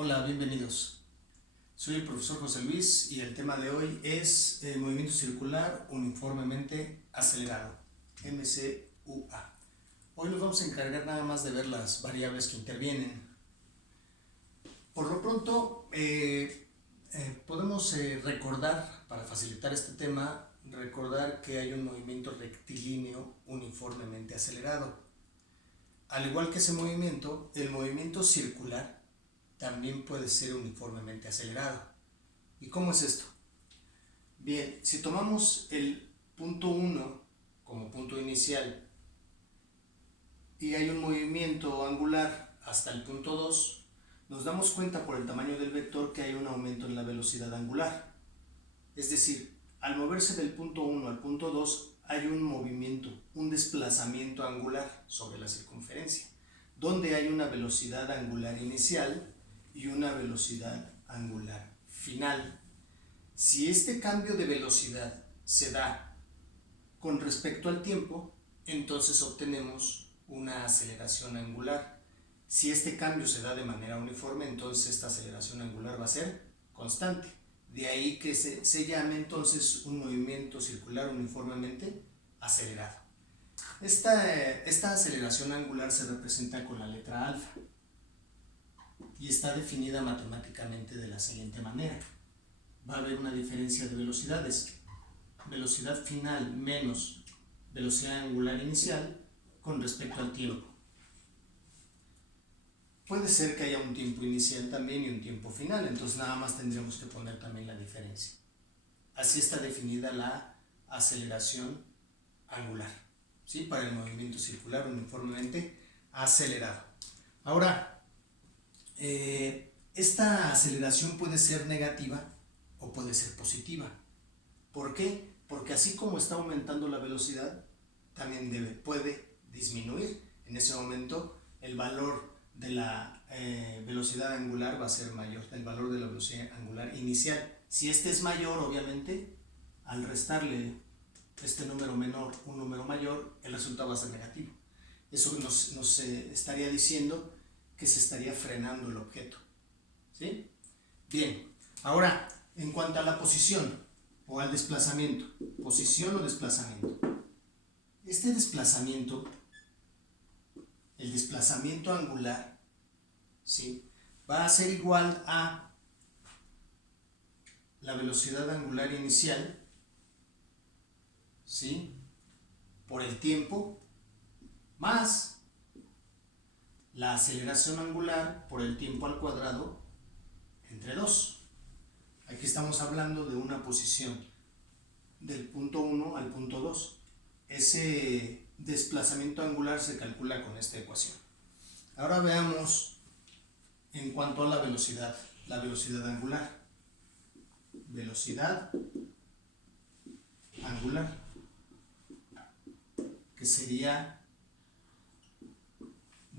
Hola, bienvenidos. Soy el profesor José Luis y el tema de hoy es movimiento circular uniformemente acelerado, MCUA. Hoy nos vamos a encargar nada más de ver las variables que intervienen. Por lo pronto, podemos recordar, para facilitar este tema, recordar que hay un movimiento rectilíneo uniformemente acelerado. Al igual que ese movimiento, el movimiento circular también puede ser uniformemente acelerado. ¿Y cómo es esto? Bien, si tomamos el punto 1 como punto inicial y hay un movimiento angular hasta el punto 2, nos damos cuenta por el tamaño del vector que hay un aumento en la velocidad angular. Es decir, al moverse del punto 1 al punto 2 hay un movimiento, un desplazamiento angular sobre la circunferencia, donde hay una velocidad angular inicial y una velocidad angular final. Si este cambio de velocidad se da con respecto al tiempo, entonces obtenemos una aceleración angular. Si este cambio se da de manera uniforme, entonces esta aceleración angular va a ser constante. De ahí que se llame entonces un movimiento circular uniformemente acelerado. Esta aceleración angular se representa con la letra alfa y está definida matemáticamente de la siguiente manera. Va a haber una diferencia de velocidades. Velocidad final menos velocidad angular inicial con respecto al tiempo. Puede ser que haya un tiempo inicial también y un tiempo final, entonces nada más tendríamos que poner también la diferencia. Así está definida la aceleración angular, ¿sí? Para el movimiento circular uniformemente acelerado. Ahora, esta aceleración puede ser negativa o puede ser positiva. ¿Por qué? Porque así como está aumentando la velocidad, también puede disminuir. En ese momento el valor de la velocidad angular va a ser mayor, el valor de la velocidad angular inicial. Si este es mayor, obviamente, al restarle este número menor un número mayor, el resultado va a ser negativo. Eso nos estaría diciendo que se estaría frenando el objeto, ¿sí? Bien, ahora, en cuanto a la posición o al desplazamiento, posición o desplazamiento. Este desplazamiento, el desplazamiento angular, ¿sí?, va a ser igual a la velocidad angular inicial, ¿sí?, por el tiempo, más la aceleración angular por el tiempo al cuadrado entre 2. Aquí estamos hablando de una posición del punto 1 al punto 2. Ese desplazamiento angular se calcula con esta ecuación. Ahora veamos en cuanto a la velocidad angular. Velocidad angular, que sería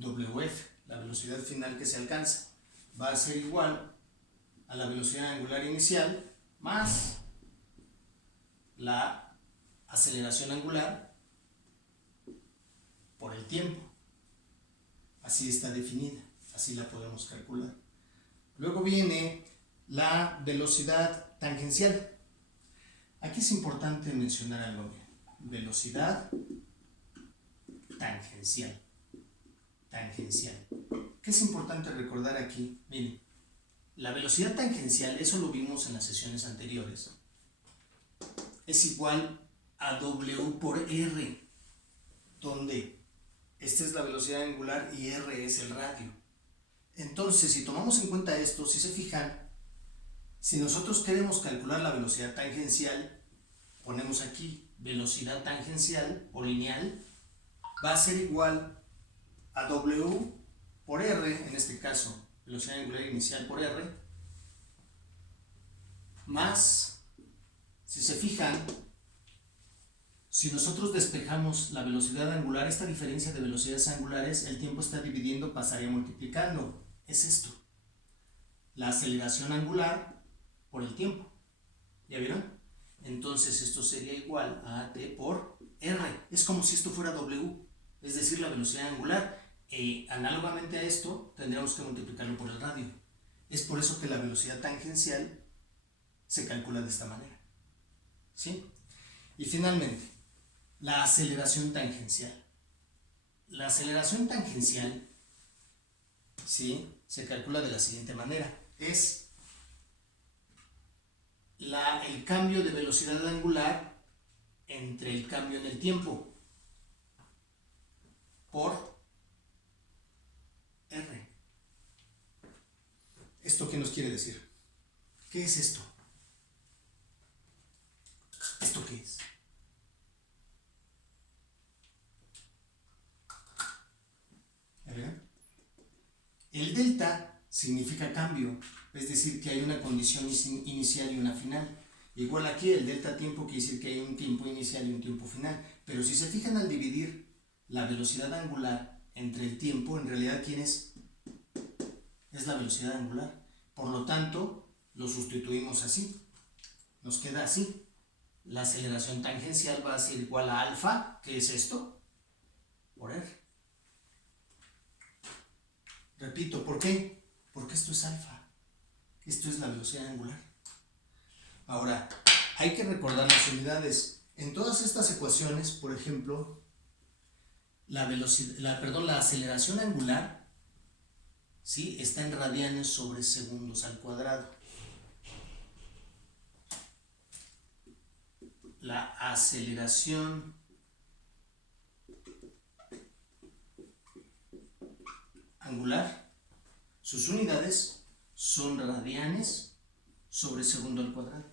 WF, la velocidad final que se alcanza, va a ser igual a la velocidad angular inicial más la aceleración angular por el tiempo. Así está definida, así la podemos calcular. Luego viene la velocidad tangencial. Aquí es importante mencionar algo. Velocidad tangencial. ¿Qué es importante recordar aquí? Miren, la velocidad tangencial, eso lo vimos en las sesiones anteriores, es igual a W por R, donde esta es la velocidad angular y R es el radio. Entonces, si tomamos en cuenta esto, si se fijan, si nosotros queremos calcular la velocidad tangencial, ponemos aquí velocidad tangencial o lineal, va a ser igual a W por R, en este caso velocidad angular inicial por R, más, si se fijan, si nosotros despejamos la velocidad angular, esta diferencia de velocidades angulares, el tiempo está dividiendo, pasaría multiplicando. Es esto, la aceleración angular por el tiempo. ¿Ya vieron? Entonces esto sería igual a AT por R. Es como si esto fuera W, es decir, la velocidad angular. Análogamente a esto, tendríamos que multiplicarlo por el radio. Es por eso que la velocidad tangencial se calcula de esta manera. ¿Sí? Y finalmente, la aceleración tangencial. La aceleración tangencial, ¿sí?, se calcula de la siguiente manera. Es el cambio de velocidad angular entre el cambio en el tiempo por R. ¿Esto qué nos quiere decir? ¿Qué es esto? ¿Esto qué es? El delta significa cambio, es decir, que hay una condición inicial y una final. Igual aquí el delta tiempo quiere decir que hay un tiempo inicial y un tiempo final. Pero si se fijan, al dividir la velocidad angular entre el tiempo, en realidad ¿quién es? Es la velocidad angular. Por lo tanto, lo sustituimos así. Nos queda así. La aceleración tangencial va a ser igual a alfa, ¿qué es esto? Por R. Repito, ¿por qué? Porque esto es alfa. Esto es la velocidad angular. Ahora, hay que recordar las unidades. En todas estas ecuaciones, por ejemplo, la aceleración angular, ¿sí?, está en radianes sobre segundos al cuadrado. La aceleración angular, sus unidades son radianes sobre segundo al cuadrado.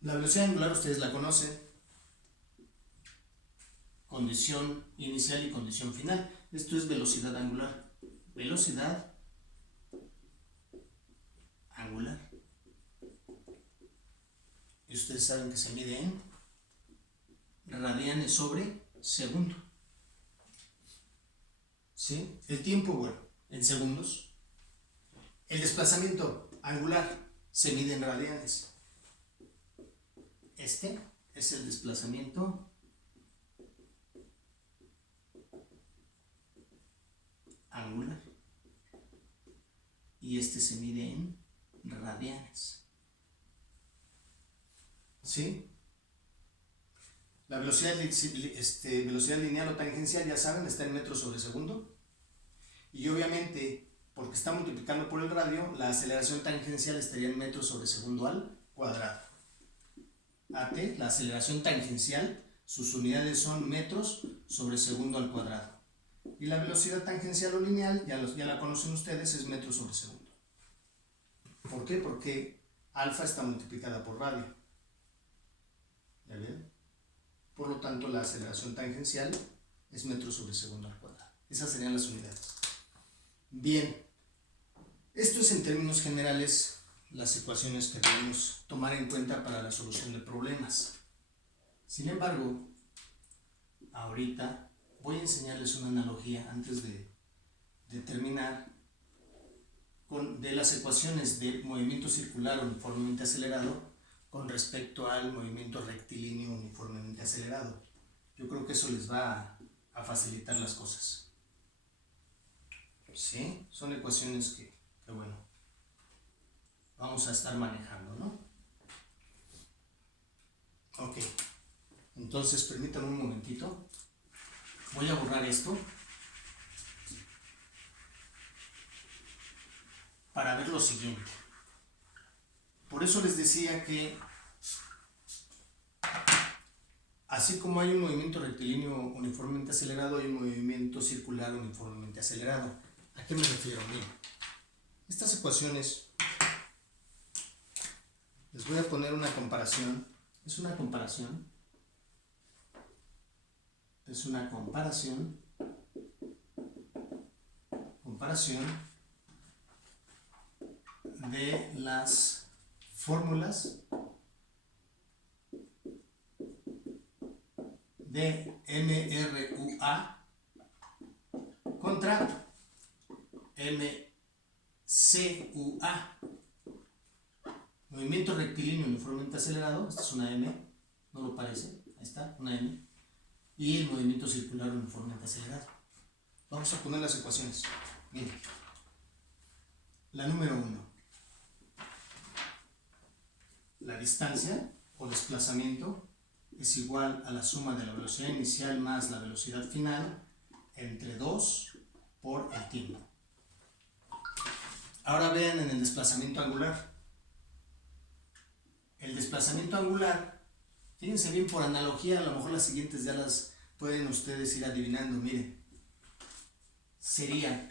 La velocidad angular ustedes la conocen. Condición inicial y condición final. Esto es velocidad angular. Velocidad angular. Y ustedes saben que se mide en radianes sobre segundo. ¿Sí? El tiempo, bueno, en segundos. El desplazamiento angular se mide en radianes. Este es el desplazamiento angular. Y este se mide en radianes. ¿Sí? La velocidad lineal o tangencial, ya saben, está en metros sobre segundo. Y obviamente, porque está multiplicando por el radio, la aceleración tangencial estaría en metros sobre segundo al cuadrado. AT, la aceleración tangencial, sus unidades son metros sobre segundo al cuadrado. Y la velocidad tangencial o lineal, ya la conocen ustedes, es metros sobre segundo. ¿Por qué? Porque alfa está multiplicada por radio. ¿Ya ven? Por lo tanto, la aceleración tangencial es metros sobre segundo al cuadrado. Esas serían las unidades. Bien, esto es en términos generales las ecuaciones que debemos tomar en cuenta para la solución de problemas. Sin embargo, ahorita voy a enseñarles una analogía antes de terminar de las ecuaciones de movimiento circular uniformemente acelerado con respecto al movimiento rectilíneo uniformemente acelerado. Yo creo que eso les va a facilitar las cosas. ¿Sí? Son ecuaciones que bueno, vamos a estar manejando, ¿no? Ok. Entonces, permítanme un momentito. Voy a borrar esto para ver lo siguiente. Por eso les decía que así como hay un movimiento rectilíneo uniformemente acelerado, hay un movimiento circular uniformemente acelerado. ¿A qué me refiero? Bien, estas ecuaciones, les voy a poner una comparación. Es una comparación de las fórmulas de MRUA contra MCUA. Movimiento rectilíneo uniformemente acelerado, esta es una M, no lo parece, ahí está, una M. Y el movimiento circular uniformemente acelerado. Vamos a poner las ecuaciones. Miren. La número 1. La distancia o desplazamiento es igual a la suma de la velocidad inicial más la velocidad final entre 2 por el tiempo. Ahora vean en el desplazamiento angular. El desplazamiento angular, fíjense bien por analogía, a lo mejor las siguientes ya las pueden ustedes ir adivinando, miren. Sería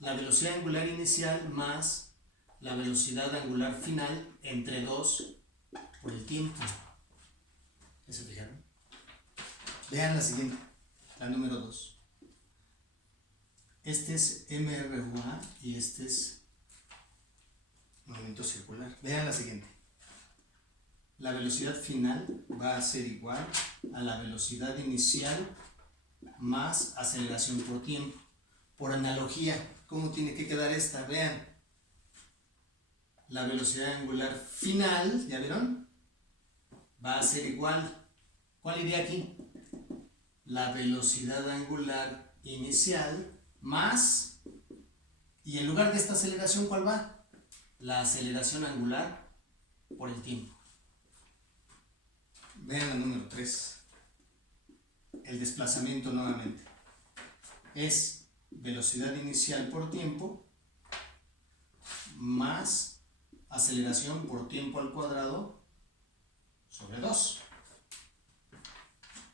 la velocidad angular inicial más la velocidad angular final entre 2 por el tiempo. ¿Ya se fijaron? Vean la siguiente, la número 2. Este es MRUA y este es movimiento circular. Vean la siguiente. La velocidad final va a ser igual a la velocidad inicial más aceleración por tiempo. Por analogía, ¿cómo tiene que quedar esta? Vean. La velocidad angular final, ¿ya vieron? Va a ser igual. ¿Cuál iría aquí? La velocidad angular inicial más, y en lugar de esta aceleración, ¿cuál va? La aceleración angular por el tiempo. Vean la número 3. El desplazamiento nuevamente. Es velocidad inicial por tiempo más aceleración por tiempo al cuadrado sobre 2.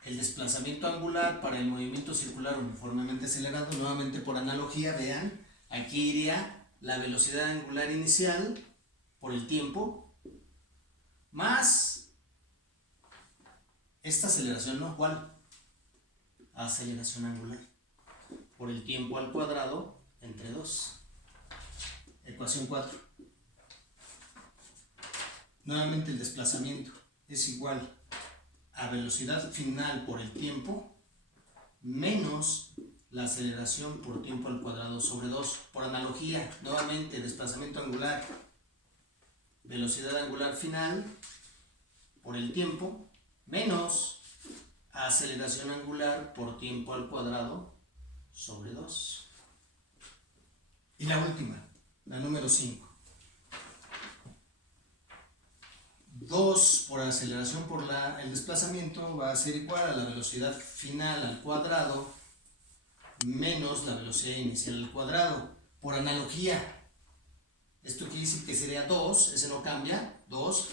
El desplazamiento angular para el movimiento circular uniformemente acelerado, nuevamente por analogía, vean, aquí iría la velocidad angular inicial por el tiempo más esta aceleración, ¿no? ¿Cuál? Aceleración angular por el tiempo al cuadrado entre 2. Ecuación 4. Nuevamente el desplazamiento es igual a velocidad final por el tiempo menos la aceleración por tiempo al cuadrado sobre 2. Por analogía, nuevamente desplazamiento angular, velocidad angular final por el tiempo menos aceleración angular por tiempo al cuadrado sobre 2. Y la última, la número 5. 2 por aceleración por el desplazamiento va a ser igual a la velocidad final al cuadrado menos la velocidad inicial al cuadrado. Por analogía, esto quiere decir que sería 2, ese no cambia, 2.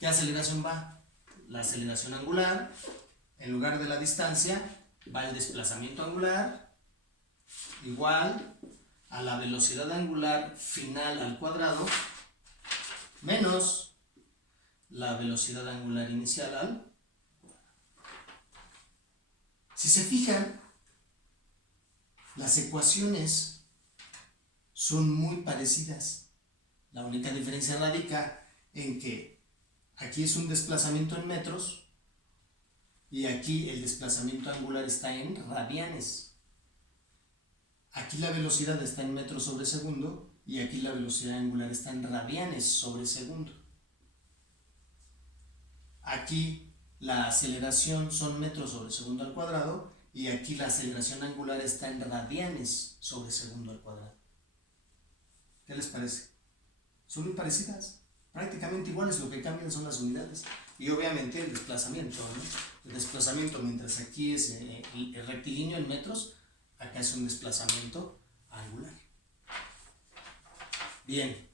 ¿Qué aceleración va? La aceleración angular, en lugar de la distancia, va el desplazamiento angular, igual a la velocidad angular final al cuadrado, menos la velocidad angular inicial al cuadrado. Si se fijan, las ecuaciones son muy parecidas. La única diferencia radica en que aquí es un desplazamiento en metros y aquí el desplazamiento angular está en radianes. Aquí la velocidad está en metros sobre segundo y aquí la velocidad angular está en radianes sobre segundo. Aquí la aceleración son metros sobre segundo al cuadrado y aquí la aceleración angular está en radianes sobre segundo al cuadrado. ¿Qué les parece? Son muy parecidas, prácticamente iguales, lo que cambian son las unidades y obviamente el desplazamiento, ¿no? El desplazamiento, mientras aquí es el rectilíneo en metros, acá es un desplazamiento angular. Bien,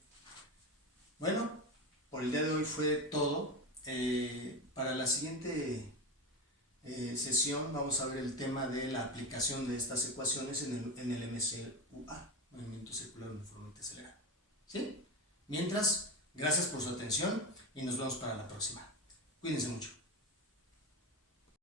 bueno, por el día de hoy fue todo. Para la siguiente sesión vamos a ver el tema de la aplicación de estas ecuaciones en el MCUA, movimiento circular uniformemente acelerado. ¿Sí? Mientras, gracias por su atención y nos vemos para la próxima. Cuídense mucho.